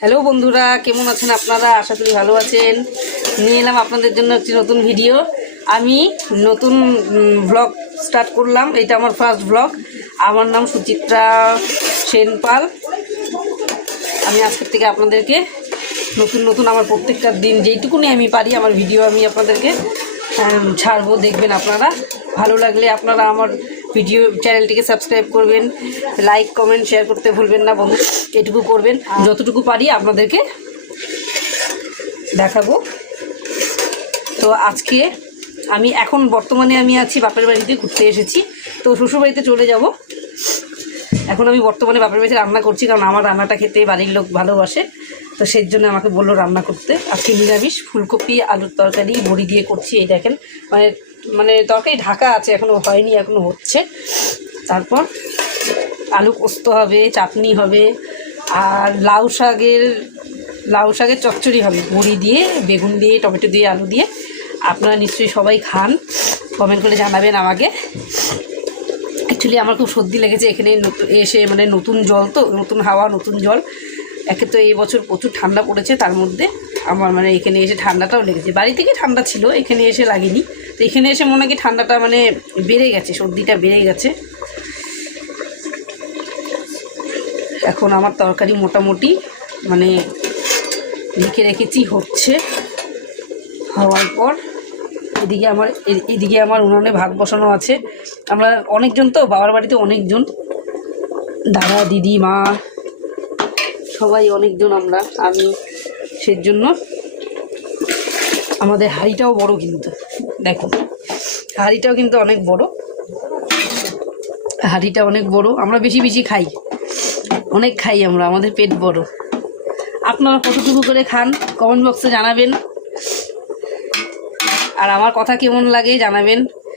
Hello বন্ধুরা, কেমন আছেন আপনারা? আশা করি ভালো আছেন। নিয়ে এলাম আপনাদের জন্য একটি নতুন ভিডিও। আমি নতুন ব্লগ স্টার্ট করলাম। এটা আমার ফার্স্ট ব্লগ। আমার নাম সুচিত্রা সেনপাল। আমি আজকের থেকে আপনাদেরকে নতুন আমার প্রত্যেকটা দিন যেইটুকুনি আমি পারি আমার ভিডিও আমি আপনাদেরকে ছাড়বো। দেখবেন আপনারা, ভালো লাগলে আপনারা আমার ভিডিও চ্যানেলটিকে সাবস্ক্রাইব করবেন, লাইক কমেন্ট শেয়ার করতে ভুলবেন না বন্ধু। এটুকু করবেন, যতটুকু পারি আপনাদেরকে দেখাবো। তো আজকে আমি এখন বর্তমানে আমি আছি বাপের বাড়িতে, ঘুরতে এসেছি। তো শ্বশুরবাড়িতে চলে যাব। এখন আমি বর্তমানে বাপের বাড়িতে রান্না করছি, কারণ আমার রান্নাটা খেতে বাড়ির লোক ভালোবাসে। তো সেই জন্য আমাকে বললো রান্না করতে। আজকে নিরামিষ ফুলকপি আলুর তরকারি বড়ি দিয়ে করছি। এই দেখেন, মানে তরকারি ঢাকা আছে, এখনও হয়নি, এখনও হচ্ছে। তারপর আলু পোস্ত হবে, চাটনি হবে, আর লাউ শাকের চচ্চড়ি হবে বড়ি দিয়ে, বেগুন দিয়ে, টমেটো দিয়ে, আলু দিয়ে। আপনারা নিশ্চয়ই সবাই খান, কমেন্ট করে জানাবেন আমাকে। অ্যাকচুয়ালি আমার খুব সর্দি লেগেছে এখানে এসে, মানে নতুন জল তো, নতুন হাওয়া, নতুন জল। একে তো এই বছর প্রচুর ঠান্ডা পড়েছে, তার মধ্যে আমার মানে এখানে এসে ঠান্ডাটাও লেগেছে। বাড়ি থেকে ঠান্ডা ছিল, এখানে এসে লাগেনি। তো এখানে এসে মনে হয় ঠান্ডাটা মানে বেড়ে গেছে, সর্দিটা বেড়ে গেছে। এখন আমার তরকারি মোটামুটি মানে লিখে রেখেছি, হচ্ছে। হওয়ার পর এদিকে আমার উনুনে ভাত বসানো আছে। আমরা অনেকজন, তো বাবার বাড়িতে অনেকজন, দাদা দিদি মা সবাই অনেকজন আমরা। আমি সেই জন্য আমাদের হাঁড়িটাও বড়, কিন্তু দেখুন হাঁড়িটাও কিন্তু অনেক বড়। হাঁড়িটা অনেক বড়, আমরা বেশি বেশি খাই, অনেক খাই আমরা, আমাদের পেট বড়। আপনারা কতটুকু করে খান কমেন্ট বক্সে জানাবেন, আর আমার কথা কেমন লাগে জানাবেন।